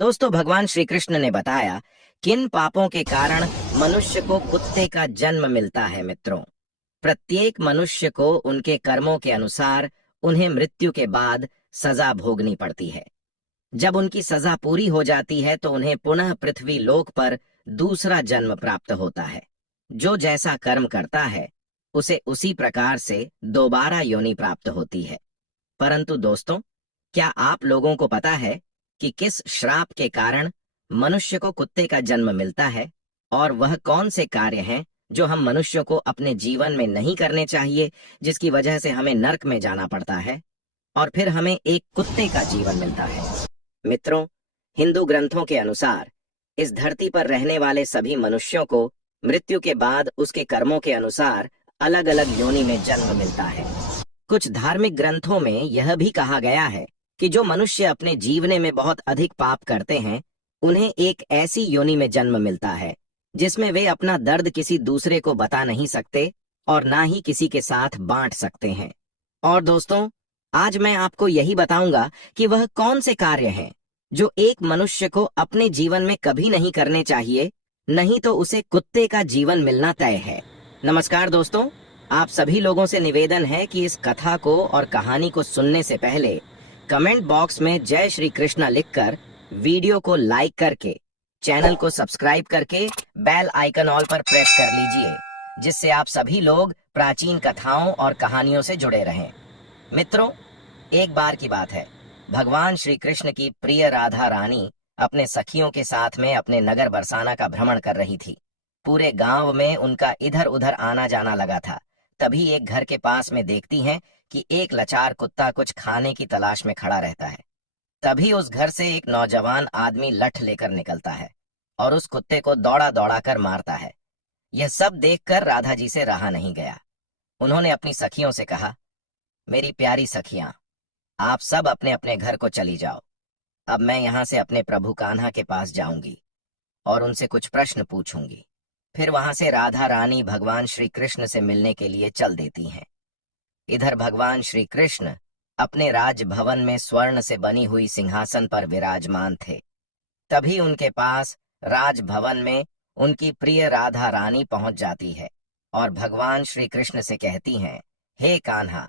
दोस्तों, भगवान श्री कृष्ण ने बताया किन पापों के कारण मनुष्य को कुत्ते का जन्म मिलता है। मित्रों, प्रत्येक मनुष्य को उनके कर्मों के अनुसार उन्हें मृत्यु के बाद सजा भोगनी पड़ती है। जब उनकी सजा पूरी हो जाती है तो उन्हें पुनः पृथ्वी लोक पर दूसरा जन्म प्राप्त होता है। जो जैसा कर्म करता है उसे उसी प्रकार से दोबारा योनि प्राप्त होती है। परंतु दोस्तों, क्या आप लोगों को पता है कि किस श्राप के कारण मनुष्य को कुत्ते का जन्म मिलता है, और वह कौन से कार्य हैं जो हम मनुष्यों को अपने जीवन में नहीं करने चाहिए, जिसकी वजह से हमें नर्क में जाना पड़ता है और फिर हमें एक कुत्ते का जीवन मिलता है। मित्रों, हिंदू ग्रंथों के अनुसार इस धरती पर रहने वाले सभी मनुष्यों को मृत्यु के बाद उसके कर्मों के अनुसार अलग अलग योनि में जन्म मिलता है। कुछ धार्मिक ग्रंथों में यह भी कहा गया है कि जो मनुष्य अपने जीवने में बहुत अधिक पाप करते हैं उन्हें एक ऐसी योनि में जन्म मिलता है जिसमें वे अपना दर्द किसी दूसरे को बता नहीं सकते और ना ही किसी के साथ बांट सकते हैं। और दोस्तों, आज मैं आपको यही बताऊंगा कि वह कौन से कार्य हैं जो एक मनुष्य को अपने जीवन में कभी नहीं करने चाहिए, नहीं तो उसे कुत्ते का जीवन मिलना तय है। नमस्कार दोस्तों, आप सभी लोगों से निवेदन है कि इस कथा को और कहानी को सुनने से पहले कमेंट बॉक्स में जय श्री कृष्णा लिखकर वीडियो को लाइक करके चैनल को सब्सक्राइब करके बेल आइकन ऑल पर प्रेस कर लीजिए, जिससे आप सभी लोग प्राचीन कथाओं और कहानियों से जुड़े रहें। मित्रों, एक बार की बात है, भगवान श्री कृष्ण की प्रिय राधा रानी अपने सखियों के साथ में अपने नगर बरसाना का भ्रमण कर रही थी। पूरे गांव में उनका इधर उधर आना जाना लगा था। तभी एक घर के पास में देखती हैं कि एक लाचार कुत्ता कुछ खाने की तलाश में खड़ा रहता है। तभी उस घर से एक नौजवान आदमी लठ लेकर निकलता है और उस कुत्ते को दौड़ा दौड़ा कर मारता है। यह सब देखकर राधा जी से रहा नहीं गया। उन्होंने अपनी सखियों से कहा, मेरी प्यारी सखियां, आप सब अपने अपने घर को चली जाओ। अब मैं यहाँ से अपने प्रभु कान्हा के पास जाऊंगी और उनसे कुछ प्रश्न पूछूंगी। फिर वहां से राधा रानी भगवान श्री कृष्ण से मिलने के लिए चल देती हैं। इधर भगवान श्री कृष्ण अपने राजभवन में स्वर्ण से बनी हुई सिंहासन पर विराजमान थे। तभी उनके पास राजभवन में उनकी प्रिय राधा रानी पहुंच जाती है और भगवान श्री कृष्ण से कहती हैं, हे कान्हा,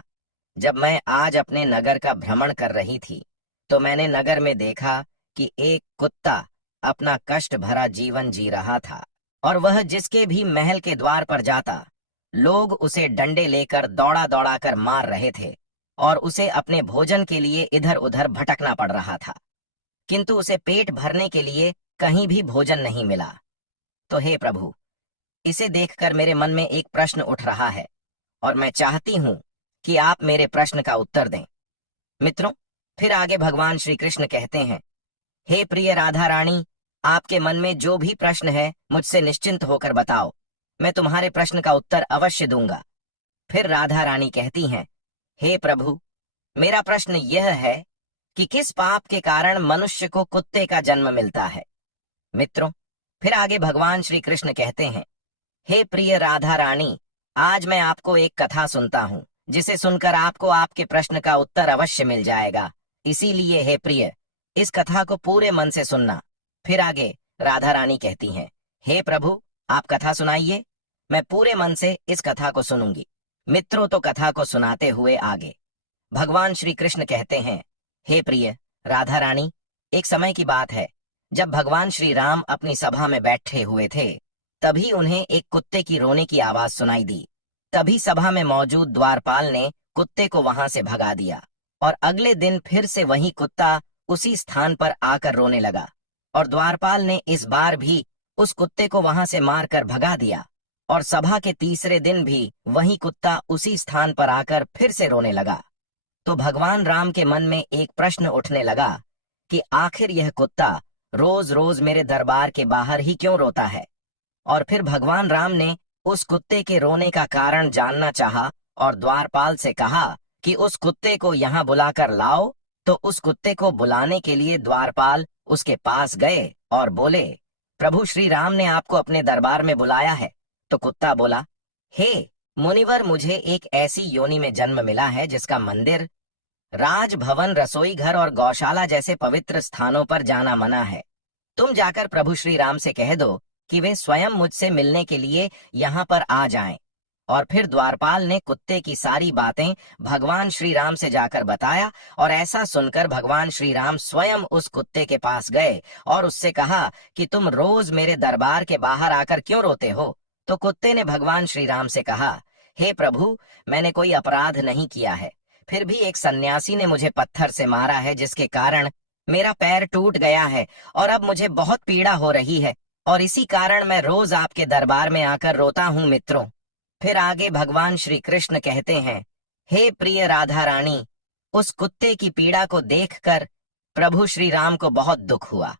जब मैं आज अपने नगर का भ्रमण कर रही थी तो मैंने नगर में देखा कि एक कुत्ता अपना कष्ट भरा जीवन जी रहा था, और वह जिसके भी महल के द्वार पर जाता लोग उसे डंडे लेकर दौड़ा दौड़ा कर मार रहे थे और उसे अपने भोजन के लिए इधर उधर भटकना पड़ रहा था, किंतु उसे पेट भरने के लिए कहीं भी भोजन नहीं मिला। तो हे प्रभु, इसे देखकर मेरे मन में एक प्रश्न उठ रहा है और मैं चाहती हूं कि आप मेरे प्रश्न का उत्तर दें। मित्रों, फिर आगे भगवान श्री कृष्ण कहते हैं, हे प्रिय राधा रानी, आपके मन में जो भी प्रश्न है मुझसे निश्चिंत होकर बताओ, मैं तुम्हारे प्रश्न का उत्तर अवश्य दूंगा। फिर राधा रानी कहती हैं, हे प्रभु, मेरा प्रश्न यह है कि किस पाप के कारण मनुष्य को कुत्ते का जन्म मिलता है। मित्रों, फिर आगे भगवान श्री कृष्ण कहते हैं, हे प्रिय राधा रानी, आज मैं आपको एक कथा सुनता हूँ जिसे सुनकर आपको आपके प्रश्न का उत्तर अवश्य मिल जाएगा। इसीलिए हे प्रिय, इस कथा को पूरे मन से सुनना। फिर आगे राधा रानी कहती हैं, हे प्रभु, आप कथा सुनाइए, मैं पूरे मन से इस कथा को सुनूंगी। मित्रों, तो कथा को सुनाते हुए आगे भगवान श्री कृष्ण कहते हैं, हे प्रिय राधा रानी, एक समय की बात है, जब भगवान श्री राम अपनी सभा में बैठे हुए थे, तभी उन्हें एक कुत्ते की रोने की आवाज सुनाई दी। तभी सभा में मौजूद द्वारपाल ने कुत्ते को वहां से भगा दिया और अगले दिन फिर से वही कुत्ता उसी स्थान पर आकर रोने लगा, और द्वारपाल ने इस बार भी उस कुत्ते को वहां से मारकर भगा दिया, और सभा के तीसरे दिन भी वही कुत्ता उसी स्थान पर आकर फिर से रोने लगा। तो भगवान राम के मन में एक प्रश्न उठने लगा कि आखिर यह कुत्ता रोज रोज मेरे दरबार के बाहर ही क्यों रोता है। और फिर भगवान राम ने उस कुत्ते के रोने का कारण जानना चाहा और द्वारपाल से कहा कि उस कुत्ते को यहाँ बुलाकर लाओ। तो उस कुत्ते को बुलाने के लिए द्वारपाल उसके पास गए और बोले, प्रभु श्री राम ने आपको अपने दरबार में बुलाया है। तो कुत्ता बोला, हे मुनिवर, मुझे एक ऐसी योनि में जन्म मिला है जिसका मंदिर राजभवन, रसोई घर और गौशाला जैसे पवित्र स्थानों पर जाना मना है। तुम जाकर प्रभु श्री राम से कह दो कि वे स्वयं मुझसे मिलने के लिए यहाँ पर आ जाएं। और फिर द्वारपाल ने कुत्ते की सारी बातें भगवान श्री राम से जाकर बताया, और ऐसा सुनकर भगवान श्री राम स्वयं उस कुत्ते के पास गए और उससे कहा कि तुम रोज मेरे दरबार के बाहर आकर क्यों रोते हो? तो कुत्ते ने भगवान श्री राम से कहा, हे प्रभु, मैंने कोई अपराध नहीं किया है, फिर भी एक सन्यासी ने मुझे पत्थर से मारा है, जिसके कारण मेरा पैर टूट गया है और अब मुझे बहुत पीड़ा हो रही है, और इसी कारण मैं रोज आपके दरबार में आकर रोता हूँ मित्रों। फिर आगे भगवान श्री कृष्ण कहते हैं, हे प्रिय राधा रानी, उस कुत्ते की पीड़ा को देखकर प्रभु श्री राम को बहुत दुख हुआ।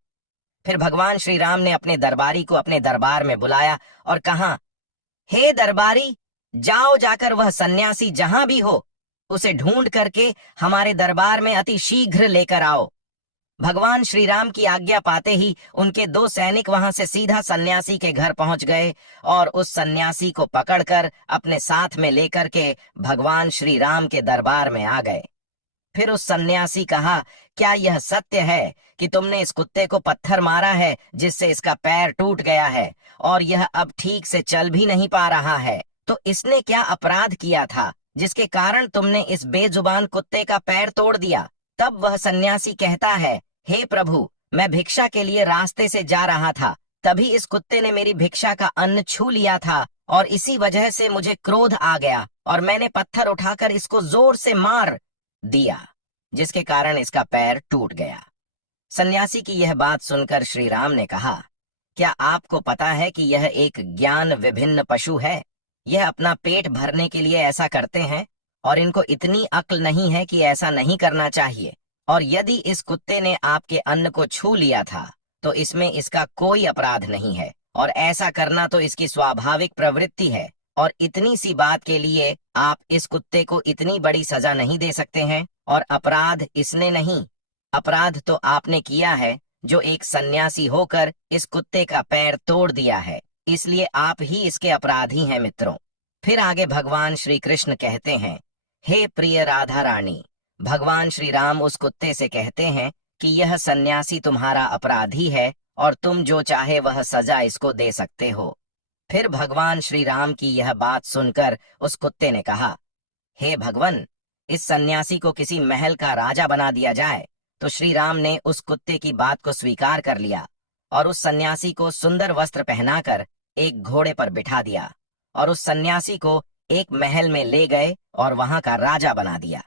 फिर भगवान श्री राम ने अपने दरबारी को अपने दरबार में बुलाया और कहा, हे दरबारी, जाओ, जाकर वह सन्यासी जहां भी हो उसे ढूंढ करके हमारे दरबार में अति शीघ्र लेकर आओ। भगवान श्री राम की आज्ञा पाते ही उनके 2 सैनिक वहां से सीधा सन्यासी के घर पहुंच गए और उस सन्यासी को पकड़कर अपने साथ में लेकर के भगवान श्री राम के दरबार में आ गए। फिर उस सन्यासी कहा, क्या यह सत्य है कि तुमने इस कुत्ते को पत्थर मारा है, जिससे इसका पैर टूट गया है और यह अब ठीक से चल भी नहीं पा रहा है? तो इसने क्या अपराध किया था जिसके कारण तुमने इस बेजुबान कुत्ते का पैर तोड़ दिया? तब वह सन्यासी कहता है, हे प्रभु, मैं भिक्षा के लिए रास्ते से जा रहा था, तभी इस कुत्ते ने मेरी भिक्षा का अन्न छू लिया था और इसी वजह से मुझे क्रोध आ गया और मैंने पत्थर उठाकर इसको जोर से मार दिया, जिसके कारण इसका पैर टूट गया। सन्यासी की यह बात सुनकर श्री राम ने कहा, क्या आपको पता है कि यह एक ज्ञान विभिन्न पशु है? यह अपना पेट भरने के लिए ऐसा करते हैं और इनको इतनी अक्ल नहीं है कि ऐसा नहीं करना चाहिए। और यदि इस कुत्ते ने आपके अन्न को छू लिया था तो इसमें इसका कोई अपराध नहीं है और ऐसा करना तो इसकी स्वाभाविक प्रवृत्ति है, और इतनी सी बात के लिए आप इस कुत्ते को इतनी बड़ी सजा नहीं दे सकते हैं। और अपराध इसने नहीं, अपराध तो आपने किया है जो एक सन्यासी होकर इस कुत्ते का पैर तोड़ दिया है, इसलिए आप ही इसके अपराधी हैं मित्रों। फिर आगे भगवान श्री कृष्ण कहते हैं, हे प्रिय राधा रानी, भगवान श्री राम उस कुत्ते से कहते हैं कि यह सन्यासी तुम्हारा अपराधी है और तुम जो चाहे वह सजा इसको दे सकते हो। फिर भगवान श्री राम की यह बात सुनकर उस कुत्ते ने कहा, हे भगवन, इस सन्यासी को किसी महल का राजा बना दिया जाए। तो श्री राम ने उस कुत्ते की बात को स्वीकार कर लिया और उस सन्यासी को सुंदर वस्त्र पहनाकर एक घोड़े पर बिठा दिया और उस सन्यासी को एक महल में ले गए और वहां का राजा बना दिया।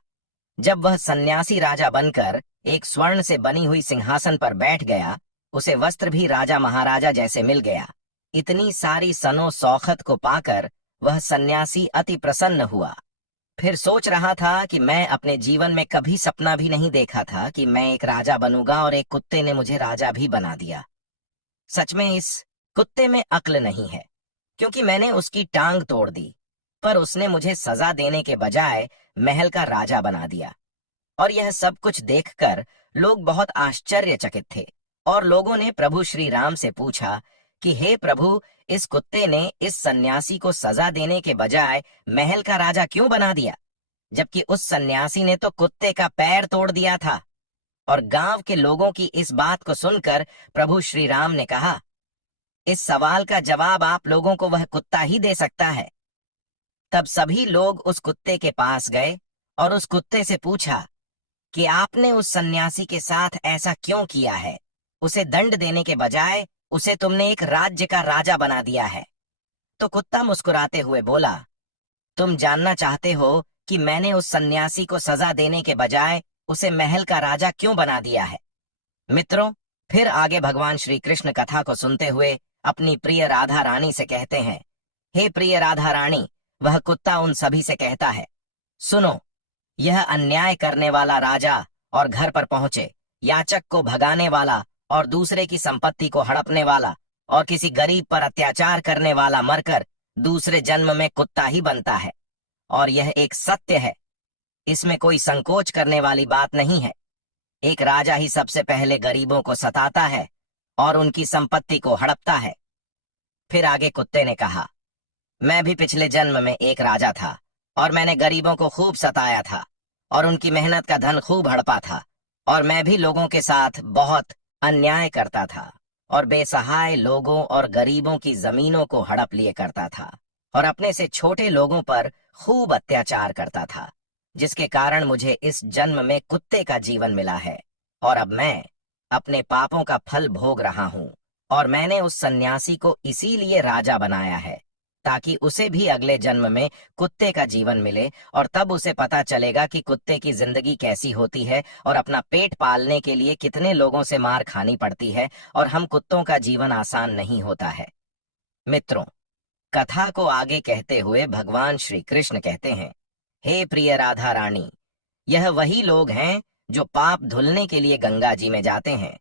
जब वह सन्यासी राजा बनकर एक स्वर्ण से बनी हुई सिंहासन पर बैठ गया, उसे वस्त्र भी राजा महाराजा जैसे मिल गया। इतनी सारी सनो सौखत को पाकर वह सन्यासी अति प्रसन्न हुआ। फिर सोच रहा था कि मैं अपने जीवन में कभी सपना भी नहीं देखा था कि मैं एक राजा बनूंगा और एक कुत्ते ने मुझे राजा भी बना दिया। सच में इस कुत्ते में अक्ल नहीं है, क्योंकि मैंने उसकी टांग तोड़ दी, पर उसने मुझे सजा देने के बजाय महल का राजा बना दिया। और यह सब कुछ देखकर लोग बहुत आश्चर्यचकित थे और लोगों ने प्रभु श्री राम से पूछा कि हे प्रभु, इस कुत्ते ने इस सन्यासी को सजा देने के बजाय महल का राजा क्यों बना दिया, जबकि उस सन्यासी ने तो कुत्ते का पैर तोड़ दिया था। और गांव के लोगों की इस बात को सुनकर प्रभु श्री राम ने कहा, इस सवाल का जवाब आप लोगों को वह कुत्ता ही दे सकता है। तब सभी लोग उस कुत्ते के पास गए और उस कुत्ते से पूछा कि आपने उस सन्यासी के साथ ऐसा क्यों किया है? उसे दंड देने के बजाय उसे तुमने एक राज्य का राजा बना दिया है। तो कुत्ता मुस्कुराते हुए बोला, तुम जानना चाहते हो कि मैंने उस सन्यासी को सजा देने के बजाय उसे महल का राजा क्यों बना दिया है? मित्रों, फिर आगे भगवान श्री कृष्ण कथा को सुनते हुए अपनी प्रिय राधा रानी से कहते हैं, हे प्रिय राधा रानी, वह कुत्ता उन सभी से कहता है, सुनो, यह अन्याय करने वाला राजा और घर पर पहुंचे याचक को भगाने वाला और दूसरे की संपत्ति को हड़पने वाला और किसी गरीब पर अत्याचार करने वाला मरकर दूसरे जन्म में कुत्ता ही बनता है। और यह एक सत्य है, इसमें कोई संकोच करने वाली बात नहीं है। एक राजा ही सबसे पहले गरीबों को सताता है और उनकी संपत्ति को हड़पता है। फिर आगे कुत्ते ने कहा, मैं भी पिछले जन्म में एक राजा था और मैंने गरीबों को खूब सताया था और उनकी मेहनत का धन खूब हड़पा था, और मैं भी लोगों के साथ बहुत अन्याय करता था और बेसहाय लोगों और गरीबों की जमीनों को हड़प लिए करता था और अपने से छोटे लोगों पर खूब अत्याचार करता था, जिसके कारण मुझे इस जन्म में कुत्ते का जीवन मिला है। और अब मैं अपने पापों का फल भोग रहा हूँ। और मैंने उस सन्यासी को इसीलिए राजा बनाया है ताकि उसे भी अगले जन्म में कुत्ते का जीवन मिले, और तब उसे पता चलेगा कि कुत्ते की जिंदगी कैसी होती है और अपना पेट पालने के लिए कितने लोगों से मार खानी पड़ती है, और हम कुत्तों का जीवन आसान नहीं होता है। मित्रों, कथा को आगे कहते हुए भगवान श्री कृष्ण कहते हैं, हे प्रिय राधा रानी, यह वही लोग हैं जो पाप धुलने के लिए गंगा जी में जाते हैं,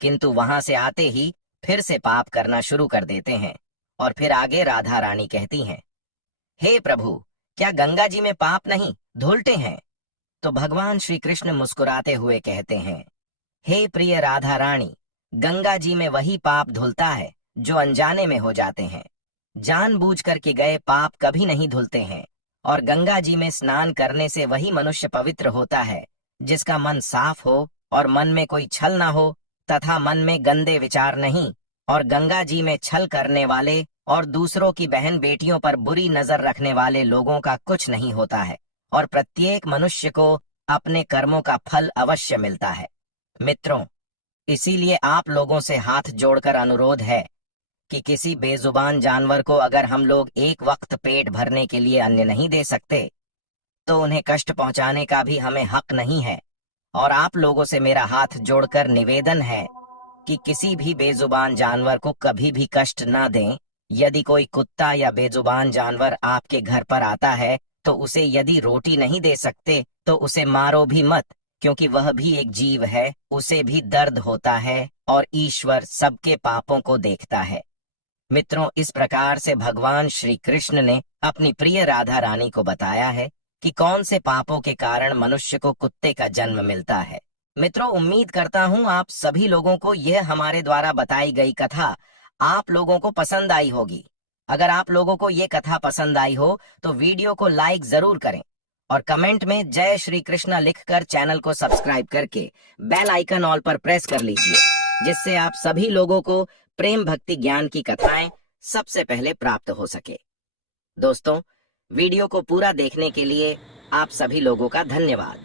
किंतु वहां से आते ही फिर से पाप करना शुरू कर देते हैं। और फिर आगे राधा रानी कहती हैं, हे प्रभु, क्या गंगा जी में पाप नहीं धुलते हैं? तो भगवान श्री कृष्ण मुस्कुराते हुए कहते हैं, हे प्रिय राधा रानी, गंगा जी में वही पाप धुलता है जो अनजाने में हो जाते हैं। जानबूझकर के गए पाप कभी नहीं धुलते हैं। और गंगा जी में स्नान करने से वही मनुष्य पवित्र होता है जिसका मन साफ हो और मन में कोई छल ना हो तथा मन में गंदे विचार नहीं। और गंगा जी में छल करने वाले और दूसरों की बहन बेटियों पर बुरी नजर रखने वाले लोगों का कुछ नहीं होता है, और प्रत्येक मनुष्य को अपने कर्मों का फल अवश्य मिलता है। मित्रों, इसीलिए आप लोगों से हाथ जोड़कर अनुरोध है कि किसी बेजुबान जानवर को अगर हम लोग एक वक्त पेट भरने के लिए अन्न नहीं दे सकते, तो उन्हें कष्ट पहुंचाने का भी हमें हक नहीं है। और आप लोगों से मेरा हाथ जोड़कर निवेदन है कि किसी भी बेजुबान जानवर को कभी भी कष्ट ना दें। यदि कोई कुत्ता या बेजुबान जानवर आपके घर पर आता है, तो उसे यदि रोटी नहीं दे सकते तो उसे मारो भी मत, क्योंकि वह भी एक जीव है, उसे भी दर्द होता है और ईश्वर सबके पापों को देखता है। मित्रों, इस प्रकार से भगवान श्री कृष्ण ने अपनी प्रिय राधा रानी को बताया है कि कौन से पापों के कारण मनुष्य को कुत्ते का जन्म मिलता है। मित्रों, उम्मीद करता हूँ आप सभी लोगों को यह हमारे द्वारा बताई गई कथा आप लोगों को पसंद आई होगी। अगर आप लोगों को ये कथा पसंद आई हो तो वीडियो को लाइक जरूर करें और कमेंट में जय श्री कृष्णा लिखकर चैनल को सब्सक्राइब करके बेल आइकन ऑल पर प्रेस कर लीजिए, जिससे आप सभी लोगों को प्रेम भक्ति ज्ञान की कथाएं सबसे पहले प्राप्त हो सके। दोस्तों, वीडियो को पूरा देखने के लिए आप सभी लोगों का धन्यवाद।